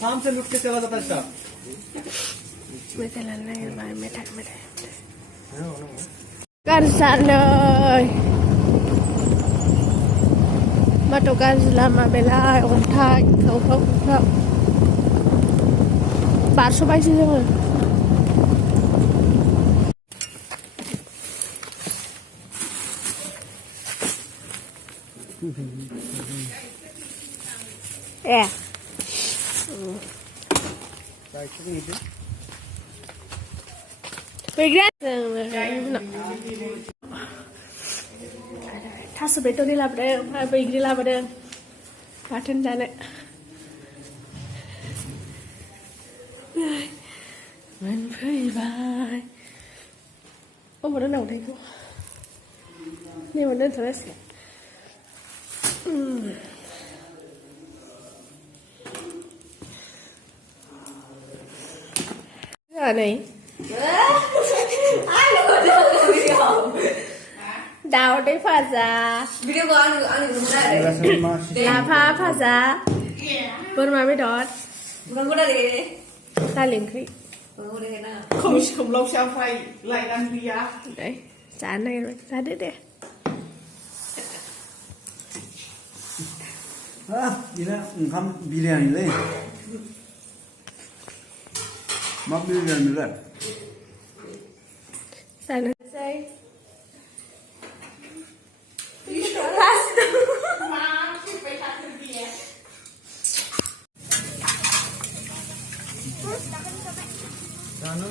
आसाम से लुट के चला जाता staff ไม่เป็นไรไม่ทันกันสั่นเลยมาตกันสลามาเบลาองทายเขาบาดสบายสิจังเลยถ้าสเปรย์ตัวนี้รับได้ไปอีกที่รับได้พาทันจานเนี่ยมันเพื่อบายโอ้มันนั่งได้กูนี่มันนั่งทำอะไรสิอะไรดาวได้ภาษาวิดีโออันนี้ลาพาภาษาเปิดมาไม่ดอดตาเลี้ยงคริKom loop zelf vrij lijkt aan via. ไหนจานไหนจานเด็ดYine bilen le. Mak bilen le. จานใส่ Jangan